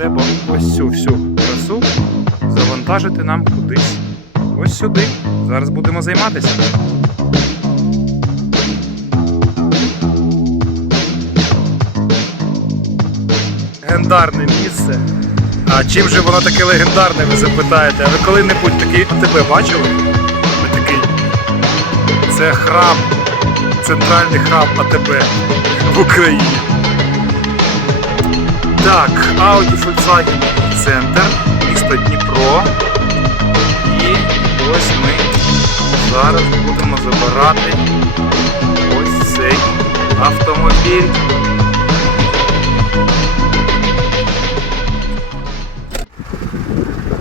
треба ось цю всю красу завантажити нам кудись. Ось сюди. Зараз будемо займатися. Легендарне місце. А чим же воно таке легендарне, ви запитаєте? А ви коли-небудь такий АТБ бачили? Ви такий. Це храм, центральний храм АТБ в Україні. Так, Audi Volkswagen Центр, місто Дніпро. І ось ми зараз будемо забирати ось цей автомобіль.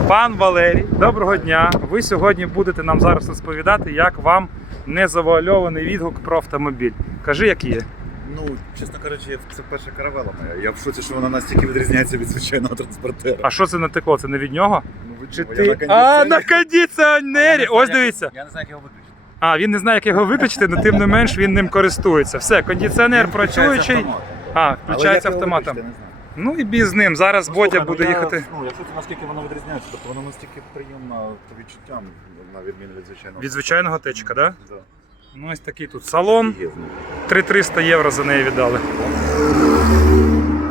Пан Валерій, доброго дня. Ви сьогодні будете нам зараз розповідати, як вам незавуальований відгук про автомобіль. Кажи, як є. Ну, чесно кажучи, це перша каравела моя. Я в шоці, що вона настільки відрізняється від звичайного транспортера. А що це натекло? Це не від нього? Ну, ви Чи чого? ти. Я на А, кондиціонері. на кондиціонері! Ось дивіться. Я не знаю, як його виключити. А, він не знає, як його виключити, але тим не менш він ним користується. Все, кондиціонер працюючий. А, включається автоматом. я не знаю. Ну і біз ним. Зараз Ну, Бодя слухай, буде ну, я- їхати. Ну, якщо це наскільки воно відрізняється, то воно настільки приємно по відчуттям, на відміну від звичайного. Від звичайного течка, да? Да. Ну ось такий тут салон. 3300 євро за неї віддали.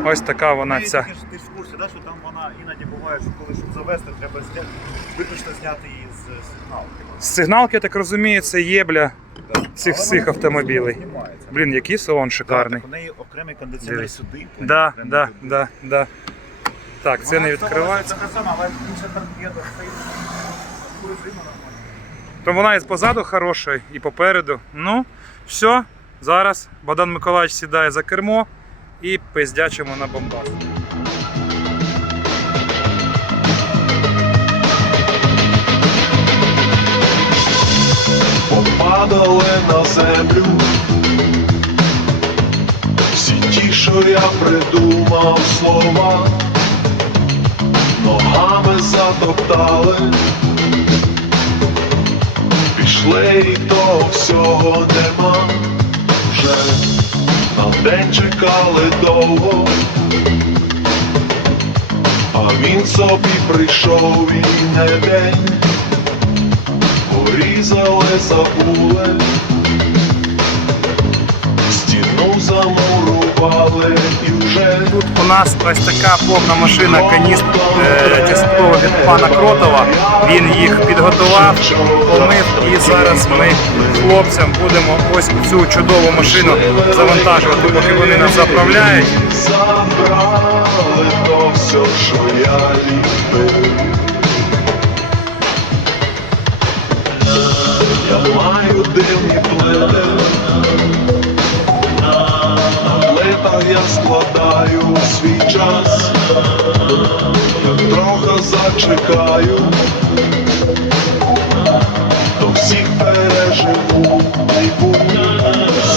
Ось така вона ця. ж Ти ж в курсі, да, що там вона іноді буває, що коли щоб завести, треба зняти, виключно зняти її з сигналки. З сигналки, я так розумію, це єбля. Да. Цих всіх вона автомобілей. Блін, який салон шикарний. Так, у неї окремий кондиціонер сюди. Да, окремий да, туди. да, да. Так, це не відкривається. Сама, але інша торпеда стоїть. То вона і позаду хороша, і попереду. Ну, все. Зараз Богдан Миколаївич сідає за кермо і пиздячимо на бомбас. Попадали на землю. Всі ті, що я придумав слова, ногами затоптали, пішли і того всього нема. Вже на день чекали довго, а він собі прийшов і не день. Порізали, забули, стіну Тут у нас ось така повна машина каністр е, частково від пана Кротова. Він їх підготував, помив і зараз ми хлопцям будемо ось цю чудову машину завантажувати, поки вони нас заправляють. забрали то все, що я любив. Я маю дивні плити, складаю свій час, трохи зачекаю, то всіх переживу буду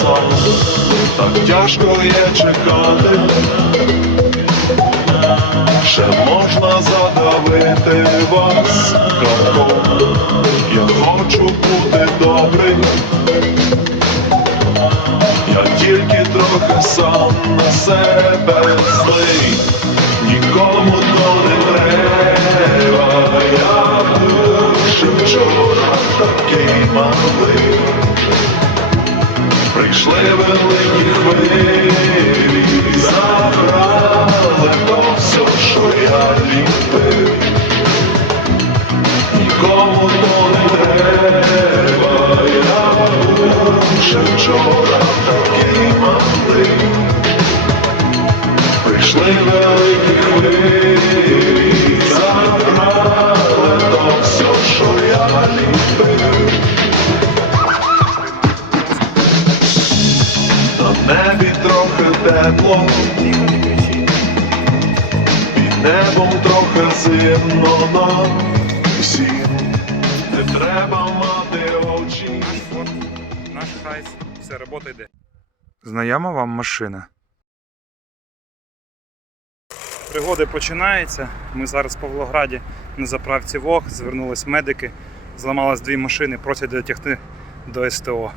сам. Так тяжко є чекати, ще можна задавити вас кавком. Я хочу бути добрий, на себе злий, нікому то не треба, я був вчора такий малий. Прийшли великі хвилі, забрали то все, що я ліпив. Нікому то не треба, я був вчора такий малий. Прийшли великі хвилі, то все, що я ліпив. На небі трохи тепло, під небом трохи зимно. Не треба мати очі. Наш хайс, все, робота йде. Знайома вам машина. Пригоди починаються. Ми зараз в Павлограді на заправці ВОГ, звернулись медики, зламалось дві машини, просять дотягти до СТО.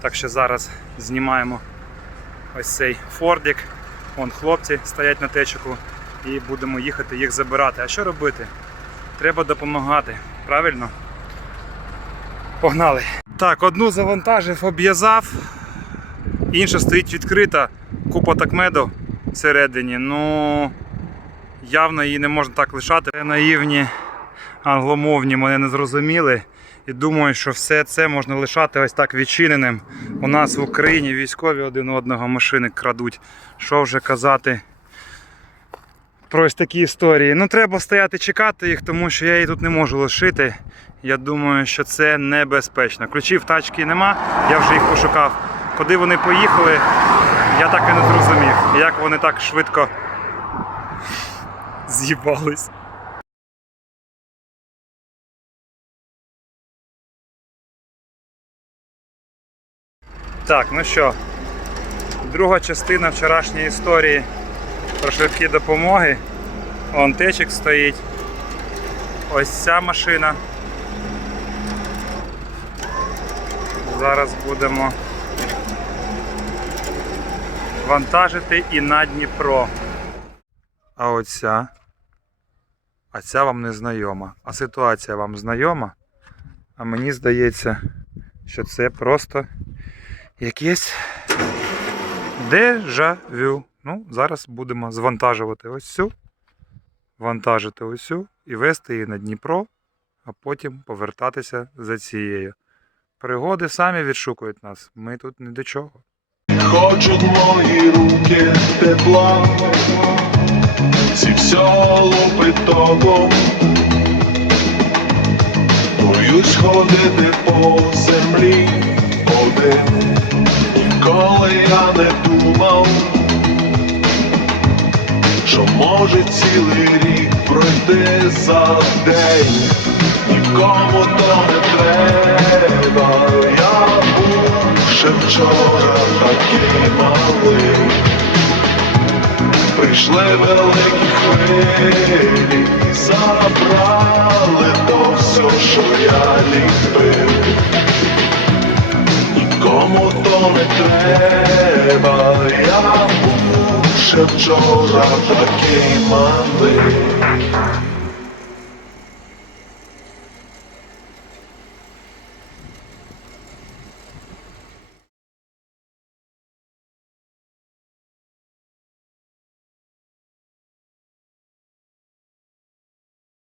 Так що зараз знімаємо ось цей фордик. Вон хлопці стоять на течику, і будемо їхати їх забирати. А що робити? Треба допомагати. Правильно? Погнали. Так, одну завантажив, обв'язав, інша стоїть відкрита, купа такмеду всередині. Ну явно її не можна так лишати. Наївні англомовні мене не зрозуміли. І думаю, що все це можна лишати ось так відчиненим. У нас в Україні військові один одного машини крадуть. Що вже казати про ось такі історії. Ну, треба стояти чекати їх, тому що я її тут не можу лишити. Я думаю, що це небезпечно. Ключів тачки нема, я вже їх пошукав. Куди вони поїхали, я так і не зрозумів. Як вони так швидко з'їбались. Так, ну що, друга частина вчорашньої історії про швидкі допомоги. Вон течик стоїть. Ось ця машина. Зараз будемо вантажити і на Дніпро. А оця. А ця вам не знайома. А ситуація вам знайома. А мені здається, що це просто якесь дежавю. Ну, зараз будемо звантажувати ось цю, вантажити ось цю і вести її на Дніпро, а потім повертатися за цією. Пригоди самі відшукують нас. Ми тут ні до чого. Хочуть мої руки тепла, ці все лупить током. Боюсь ходити по землі один, ніколи я не думав, що може цілий рік пройти за день, нікому то не треба, я ще вчора такий малий. Прийшли великі хвилі і забрали то все, що я ліпив. Нікому то не треба, я був ще вчора такий малий.